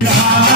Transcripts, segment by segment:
Yeah.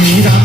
你的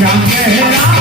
Ram Ram